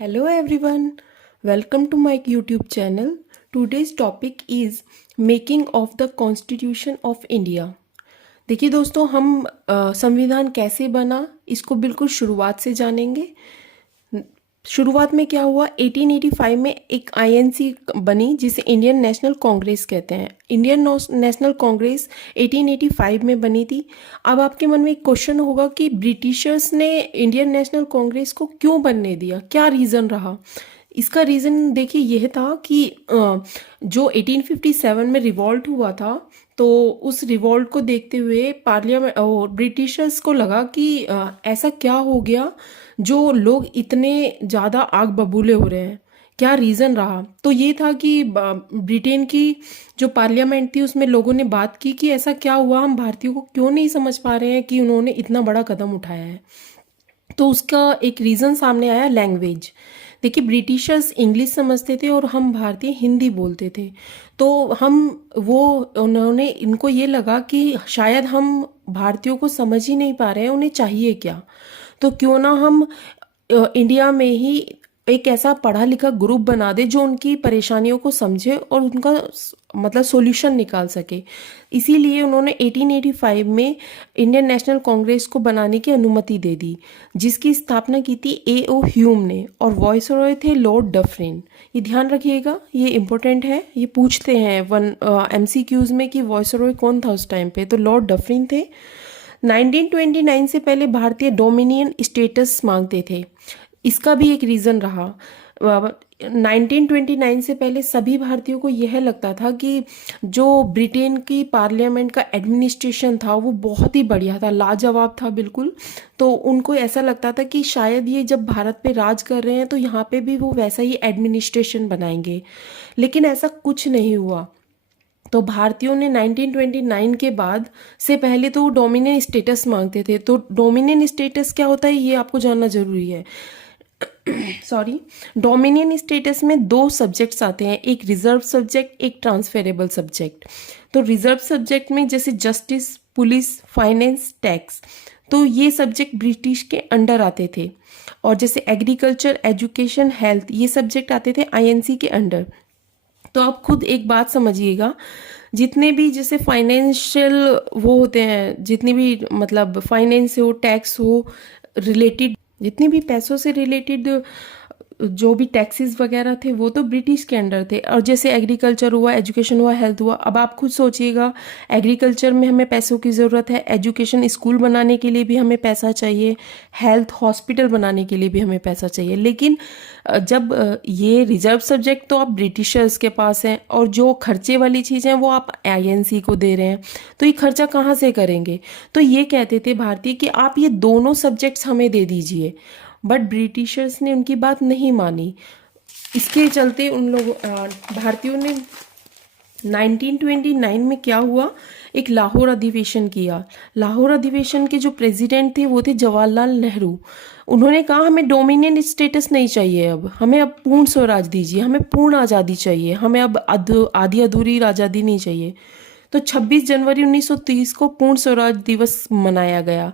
Hello everyone, welcome to my YouTube channel. Today's topic is making of the Constitution of India. देखिए दोस्तों, हम संविधान कैसे बना इसको बिल्कुल शुरुआत से जानेंगे। शुरुआत में क्या हुआ, 1885 में एक आईएनसी बनी जिसे इंडियन नेशनल कांग्रेस कहते हैं। इंडियन नेशनल कांग्रेस 1885 में बनी थी। अब आपके मन में एक क्वेश्चन होगा कि ब्रिटिशर्स ने इंडियन नेशनल कांग्रेस को क्यों बनने दिया, क्या रीज़न रहा। इसका रीज़न देखिए यह था कि जो 1857 में रिवॉल्ट हुआ था, तो उस रिवॉल्ट को देखते हुए पार्लियामेंट और ब्रिटिशर्स को लगा कि ऐसा क्या हो गया जो लोग इतने ज़्यादा आग बबूले हो रहे हैं, क्या रीज़न रहा। तो ये था कि ब्रिटेन की जो पार्लियामेंट थी उसमें लोगों ने बात की कि ऐसा क्या हुआ, हम भारतीयों को क्यों नहीं समझ पा रहे हैं कि उन्होंने इतना बड़ा कदम उठाया है। तो उसका एक रीज़न सामने आया, लैंग्वेज। देखिए ब्रिटिशर्स इंग्लिश समझते थे और हम भारतीय हिंदी बोलते थे। तो उन्होंने इनको ये लगा कि शायद हम भारतीयों को समझ ही नहीं पा रहे हैं, उन्हें चाहिए क्या। तो क्यों ना हम इंडिया में ही एक ऐसा पढ़ा लिखा ग्रुप बना दे जो उनकी परेशानियों को समझे और उनका मतलब सॉल्यूशन निकाल सके। इसीलिए उन्होंने 1885 में इंडियन नेशनल कांग्रेस को बनाने की अनुमति दे दी, जिसकी स्थापना की थी A.O. ह्यूम ने, और वॉइसरॉय थे लॉर्ड डफरिन। ये ध्यान रखिएगा, ये इंपॉर्टेंट है, ये पूछते हैं MCQs में कि वॉइसरॉय कौन था उस टाइम पे। तो लॉर्ड डफरिन थे। 1929 से पहले भारतीय डोमिनियन स्टेटस मांगते थे। इसका भी एक रीज़न रहा। 1929 से पहले सभी भारतीयों को यह लगता था कि जो ब्रिटेन की पार्लियामेंट का एडमिनिस्ट्रेशन था वो बहुत ही बढ़िया था, लाजवाब था बिल्कुल। तो उनको ऐसा लगता था कि शायद ये जब भारत पे राज कर रहे हैं तो यहाँ पे भी वो वैसा ही एडमिनिस्ट्रेशन बनाएंगे, लेकिन ऐसा कुछ नहीं हुआ। तो भारतीयों ने 1929 के बाद से पहले तो डोमिनियन स्टेटस मांगते थे। तो डोमिनियन स्टेटस क्या होता है ये आपको जानना जरूरी है। सॉरी, डोमिनियन स्टेटस में दो सब्जेक्ट्स आते हैं, एक रिजर्व सब्जेक्ट, एक ट्रांसफरेबल सब्जेक्ट। तो रिजर्व सब्जेक्ट में जैसे जस्टिस, पुलिस, फाइनेंस, टैक्स, तो ये सब्जेक्ट ब्रिटिश के अंडर आते थे। और जैसे एग्रीकल्चर, एजुकेशन, हेल्थ, ये सब्जेक्ट आते थे आईएनसी के अंडर। तो आप खुद एक बात समझिएगा, जितने भी जैसे फाइनेंशियल वो होते हैं, जितनी भी मतलब फाइनेंस हो, टैक्स हो रिलेटेड, जितने भी पैसों से रिलेटेड जो भी टैक्सेस वगैरह थे वो तो ब्रिटिश के अंडर थे। और जैसे एग्रीकल्चर हुआ, एजुकेशन हुआ, हेल्थ हुआ। अब आप खुद सोचिएगा, एग्रीकल्चर में हमें पैसों की ज़रूरत है, एजुकेशन स्कूल बनाने के लिए भी हमें पैसा चाहिए, हेल्थ हॉस्पिटल बनाने के लिए भी हमें पैसा चाहिए। लेकिन जब ये रिजर्व सब्जेक्ट तो आप ब्रिटिशर्स के पास हैं और जो खर्चे वाली चीज़ें वो आप आईएनसी को दे रहे हैं, तो ये खर्चा कहाँ से करेंगे। तो ये कहते थे भारतीय कि आप ये दोनों सब्जेक्ट्स हमें दे दीजिए, बट ब्रिटिशर्स ने उनकी बात नहीं मानी। इसके चलते उन लोग भारतीयों ने 1929 में क्या हुआ, एक लाहौर अधिवेशन किया। लाहौर अधिवेशन के जो प्रेसिडेंट थे वो थे जवाहरलाल नेहरू। उन्होंने कहा हमें डोमिनियन स्टेटस नहीं चाहिए, अब हमें अब पूर्ण स्वराज दीजिए, हमें पूर्ण आज़ादी चाहिए, हमें अब आधी अधूरी आज़ादी नहीं चाहिए। तो 26 जनवरी 1930 को पूर्ण स्वराज दिवस मनाया गया।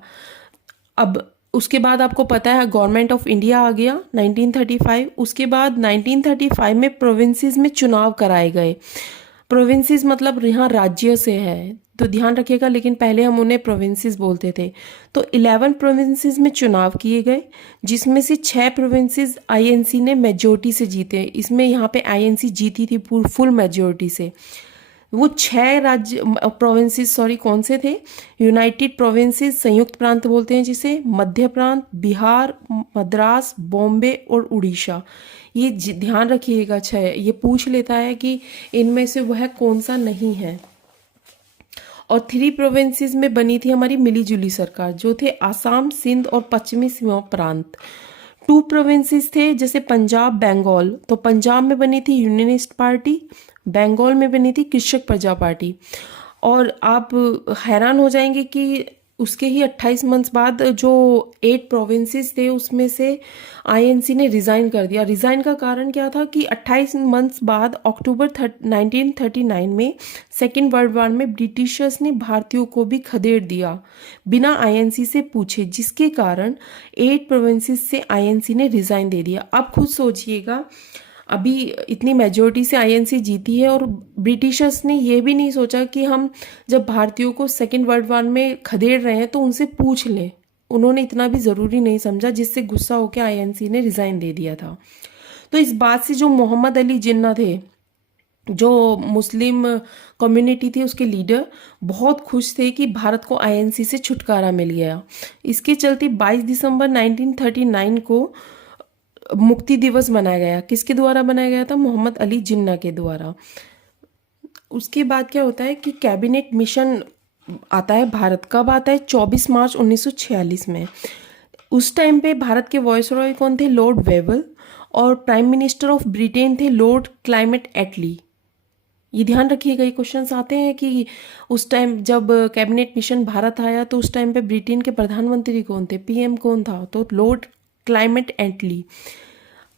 अब उसके बाद आपको पता है गवर्नमेंट ऑफ इंडिया आ गया 1935। उसके बाद 1935 में प्रोविंसेस में चुनाव कराए गए। प्रोविंसेस मतलब यहाँ राज्य से है, तो ध्यान रखिएगा, लेकिन पहले हम उन्हें प्रोविंसेस बोलते थे। तो 11 प्रोविंसेस में चुनाव किए गए, जिसमें से 6 प्रोविंसेस आईएनसी ने मेजोरिटी से जीते। इसमें यहाँ पे आईएनसी जीती थी फुल मेजोरिटी से। वो 6 राज्य प्रोविंसेस सॉरी कौन से थे, यूनाइटेड प्रोविंसेस, संयुक्त प्रांत बोलते हैं जिसे, मध्य प्रांत, बिहार, मद्रास, बॉम्बे और उड़ीसा। ये ध्यान रखिएगा, 6। ये पूछ लेता है कि इनमें से वह कौन सा नहीं है। और 3 प्रोविंसेस में बनी थी हमारी मिलीजुली सरकार, जो थे आसाम, सिंध और पश्चिमी सीमा प्रांत। 2 प्रोविंसेस थे जैसे पंजाब, बंगाल। तो पंजाब में बनी थी यूनियनिस्ट पार्टी, बंगाल में बनी थी कृषक प्रजा पार्टी। और आप हैरान हो जाएंगे कि उसके ही 28 मंथ्स बाद जो 8 प्रोविंसेस थे उसमें से आईएनसी ने रिज़ाइन कर दिया। रिज़ाइन का कारण क्या था कि 28 मंथ्स बाद अक्टूबर 1939 में सेकेंड वर्ल्ड वॉर में ब्रिटिशर्स ने भारतीयों को भी खदेड़ दिया बिना आईएनसी से पूछे, जिसके कारण 8 प्रोविंसेस से आईएनसी ने रिज़ाइन दे दिया। आप खुद सोचिएगा, अभी इतनी मेजोरिटी से आईएनसी जीती है और ब्रिटिशर्स ने ये भी नहीं सोचा कि हम जब भारतीयों को सेकेंड वर्ल्ड वॉर में खदेड़ रहे हैं तो उनसे पूछ लें। उन्होंने इतना भी ज़रूरी नहीं समझा, जिससे गुस्सा होकर आईएनसी ने रिज़ाइन दे दिया था। तो इस बात से जो मोहम्मद अली जिन्ना थे, जो मुस्लिम कम्युनिटी थी, उसके लीडर बहुत खुश थे कि भारत को आईएनसी से छुटकारा मिल गया। इसके चलते 22 दिसंबर 1939 को मुक्ति दिवस मनाया गया। किसके द्वारा बनाया गया था? मोहम्मद अली जिन्ना के द्वारा। उसके बाद क्या होता है कि कैबिनेट मिशन आता है भारत। कब आता है? 24 मार्च 1946 में। उस टाइम पे भारत के वॉइसरॉय कौन थे? Lord Wavell. और प्राइम मिनिस्टर ऑफ ब्रिटेन थे लॉर्ड क्लाइमेट एटली। ये ध्यान रखिएगा, ये क्वेश्चंस आते हैं कि उस टाइम जब कैबिनेट मिशन भारत आया तो उस टाइम पे ब्रिटेन के प्रधानमंत्री कौन थे, पीएम कौन था? तो लॉर्ड क्लाइमेट एटली।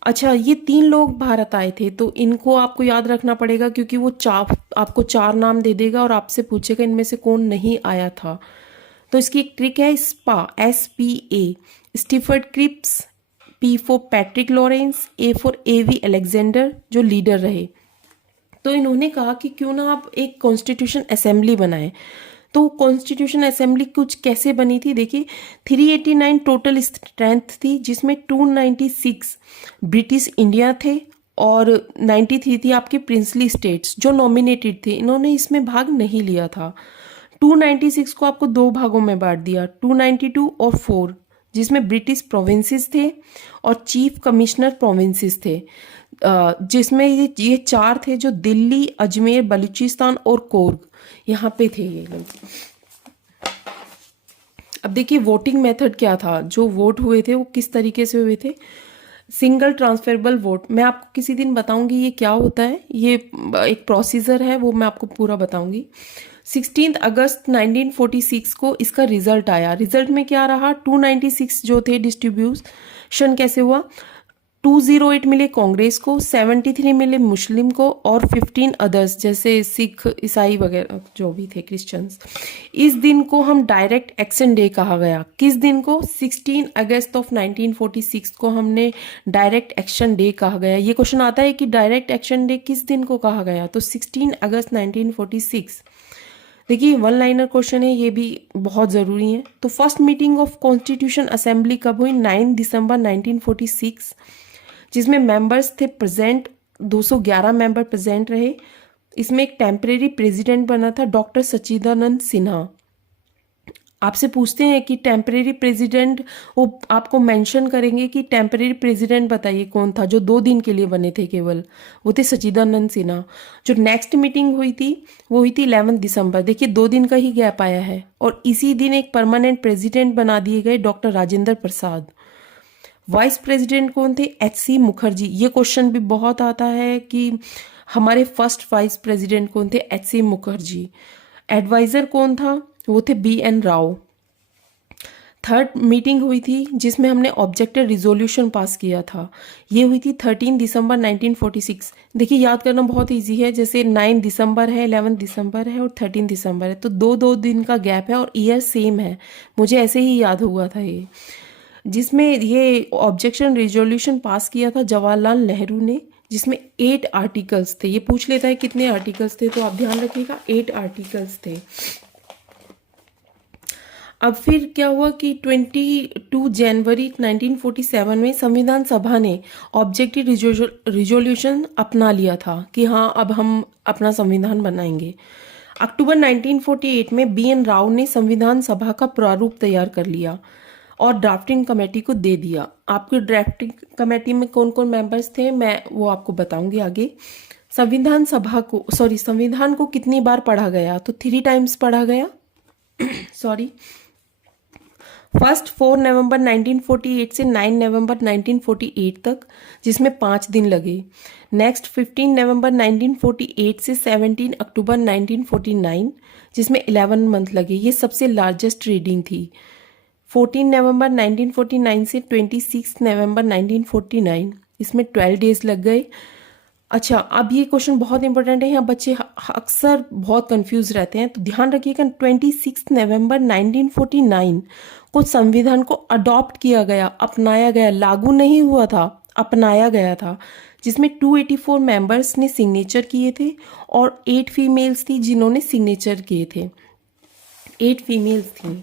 अच्छा, ये 3 लोग भारत आए थे, तो इनको आपको याद रखना पड़ेगा क्योंकि वो आपको 4 नाम दे देगा और आपसे पूछेगा इनमें से कौन नहीं आया था। तो इसकी एक ट्रिक है, SPA, Stafford Cripps, P for Patrick Lawrence, A for AV Alexander, जो लीडर रहे। तो इन्होंने कहा कि क्यों ना आप एक कॉन्स्टिट्यूशन असेंबली बनाएं। तो कॉन्स्टिट्यूशन असेंबली कुछ कैसे बनी थी? देखिए, 389 टोटल स्ट्रेंथ थी, जिसमें 296 ब्रिटिश इंडिया थे और 93 थी आपके प्रिंसली स्टेट्स जो नॉमिनेटेड थे। इन्होंने इसमें भाग नहीं लिया था। 296 को आपको 2 भागों में बांट दिया, 292 और 4, जिसमें ब्रिटिश प्रोविंसेस थे और चीफ कमिश्नर प्रोविंसेस थे, जिसमें ये 4 थे जो दिल्ली, अजमेर, बलूचिस्तान और कोर्ग, यहाँ पे थे ये लोग। अब देखिए वोटिंग मेथड क्या था, जो वोट हुए थे वो किस तरीके से हुए थे। सिंगल ट्रांसफरेबल वोट, मैं आपको किसी दिन बताऊंगी ये क्या होता है, ये एक प्रोसीजर है, वो मैं आपको पूरा बताऊंगी। 16 अगस्त 1946 को इसका रिजल्ट आया। रिजल्ट में क्या रहा? 296 जो थे डिस्ट्रीब्यूशन कैसे हुआ? 208 मिले कांग्रेस को, 73 मिले मुस्लिम को और 15 अदर्स जैसे सिख, ईसाई वगैरह जो भी थे, क्रिश्चियंस। इस दिन को हम डायरेक्ट एक्शन डे कहा गया। किस दिन को? 16 अगस्त ऑफ 1946 को हमने डायरेक्ट एक्शन डे कहा गया। ये क्वेश्चन आता है कि डायरेक्ट एक्शन डे किस दिन को कहा गया? तो 16 अगस्त 1946। देखिए 1 लाइनर क्वेश्चन है, ये भी बहुत ज़रूरी है। तो first meeting of constitution assembly कब हुई? 9 दिसंबर 1946, जिसमें मेंबर्स थे प्रेजेंट, 211 मेंबर प्रेजेंट रहे। इसमें एक टेम्परेरी प्रेसिडेंट बना था डॉक्टर सच्चिदानंद सिन्हा। आपसे पूछते हैं कि टेम्परेरी प्रेसिडेंट, वो आपको मेंशन करेंगे कि टेम्परेरी प्रेसिडेंट बताइए कौन था, जो 2 दिन के लिए बने थे केवल, वो थे सच्चिदानंद सिन्हा। जो नेक्स्ट मीटिंग हुई थी वो हुई थी 11 दिसंबर। देखिए 2 दिन का ही गैप आया है। और इसी दिन एक परमानेंट प्रेसिडेंट बना दिए गए doctor Rajendra Prasad. Vice president कौन थे? HC मुखर्जी। ये क्वेश्चन भी बहुत आता है कि हमारे फर्स्ट वाइस प्रेसिडेंट कौन थे? HC मुखर्जी। एडवाइजर कौन था? वो थे BN राव। थर्ड मीटिंग हुई थी जिसमें हमने ऑब्जेक्टिव रिजोल्यूशन पास किया था, ये हुई थी 13 दिसंबर 1946। देखिए याद करना बहुत इजी है, जैसे 9 दिसंबर है, 11 दिसंबर है और 13 दिसंबर है, तो 2-2 दिन का गैप है और ईयर सेम है। मुझे ऐसे ही याद हुआ था ये। जिसमें ये ऑब्जेक्शन रिजोल्यूशन पास किया था जवाहरलाल नेहरू ने, जिसमें 8 आर्टिकल्स थे। ये पूछ लेता है कितने आर्टिकल्स थे, तो आप ध्यान रखिएगा 8 आर्टिकल्स थे। अब फिर क्या हुआ कि 22 जनवरी 1947 में संविधान सभा ने ऑब्जेक्टिव रिजोल्यूशन अपना लिया था कि हाँ अब हम अपना संविधान बनाएंगे। अक्टूबर 1948 में BN राव ने संविधान सभा का प्रारूप तैयार कर लिया और ड्राफ्टिंग कमेटी को दे दिया। आपके ड्राफ्टिंग कमेटी में कौन कौन मेंबर्स थे मैं वो आपको बताऊंगी आगे। संविधान को कितनी बार पढ़ा गया? तो 3 टाइम्स पढ़ा गया। सॉरी, फर्स्ट 4 नवंबर 1948 से 9 नवंबर 1948 तक, जिसमें 5 दिन लगे। नेक्स्ट 15 नवंबर 1948 से 17 अक्टूबर 1949, जिसमें 11 मंथ लगे। ये सबसे लार्जेस्ट रीडिंग थी। 14 नवंबर 1949 से 26 नवंबर 1949, इसमें 12 डेज लग गए। अच्छा, अब ये क्वेश्चन बहुत इंपॉर्टेंट है, यहाँ बच्चे अक्सर बहुत कंफ्यूज रहते हैं, तो ध्यान रखिएगा। 26 नवंबर 1949 को संविधान को अडॉप्ट किया गया, अपनाया गया, लागू नहीं हुआ था, अपनाया गया था, जिसमें 284 मेंबर्स ने सिग्नेचर किए थे और 8 फीमेल्स थी जिन्होंने सिग्नेचर किए थे। 8 फीमेल्स थी।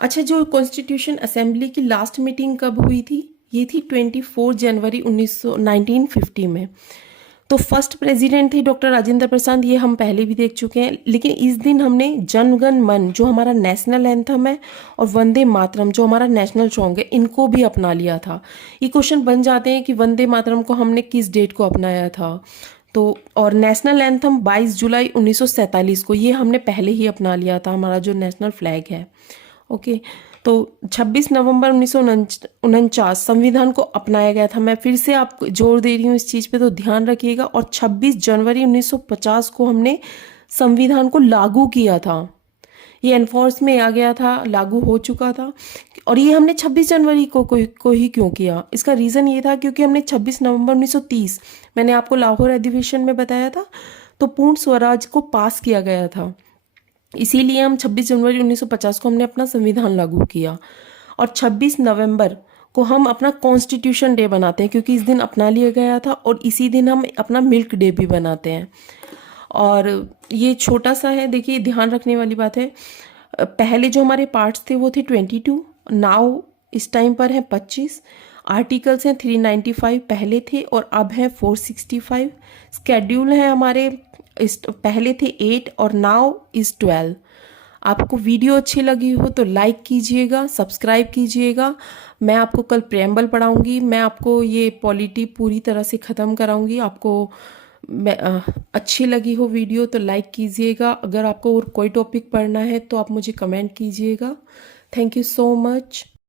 अच्छा, जो कॉन्स्टिट्यूशन असेंबली की लास्ट मीटिंग कब हुई थी? ये थी 24 जनवरी 1950 में। तो फर्स्ट प्रेसिडेंट थे डॉक्टर राजेंद्र प्रसाद, ये हम पहले भी देख चुके हैं। लेकिन इस दिन हमने जन गण मन, जो हमारा नेशनल एंथम है, और वंदे मातरम, जो हमारा नेशनल सॉन्ग है, इनको भी अपना लिया था। ये क्वेश्चन बन जाते हैं कि वंदे मातरम को हमने किस डेट को अपनाया था। तो और नेशनल एंथम 22 जुलाई 1947 को, ये हमने पहले ही अपना लिया था, हमारा जो नेशनल फ्लैग है। ओके, तो 26 नवंबर 1949 संविधान को अपनाया गया था। मैं फिर से आपको जोर दे रही हूँ इस चीज़ पे, तो ध्यान रखिएगा। और 26 जनवरी 1950 को हमने संविधान को लागू किया था। ये एनफोर्स में आ गया था, लागू हो चुका था। और ये हमने 26 जनवरी को ही क्यों किया? इसका रीज़न ये था क्योंकि हमने 26 नवंबर 1930, मैंने आपको लाहौर अधिवेशन में बताया था, तो पूर्ण स्वराज को पास किया गया था। इसीलिए हम 26 जनवरी 1950 को हमने अपना संविधान लागू किया। और 26 नवंबर को हम अपना कॉन्स्टिट्यूशन डे बनाते हैं, क्योंकि इस दिन अपना लिया गया था। और इसी दिन हम अपना मिल्क डे भी बनाते हैं। और ये छोटा सा है, देखिए ध्यान रखने वाली बात है। पहले जो हमारे पार्ट्स थे वो थे 22, नाउ इस टाइम पर है 25। आर्टिकल्स हैं 395 पहले थे और अब है 465। स्केड्यूल है हमारे, इस पहले थे 8 और नाउ इज़ 12। आपको वीडियो अच्छी लगी हो तो लाइक कीजिएगा, सब्सक्राइब कीजिएगा। मैं आपको कल प्रेम्बल पढ़ाऊंगी, मैं आपको ये पॉलिटी पूरी तरह से ख़त्म कराऊंगी। आपको अच्छी लगी हो वीडियो तो लाइक कीजिएगा। अगर आपको और कोई टॉपिक पढ़ना है तो आप मुझे कमेंट कीजिएगा। Thank you so much.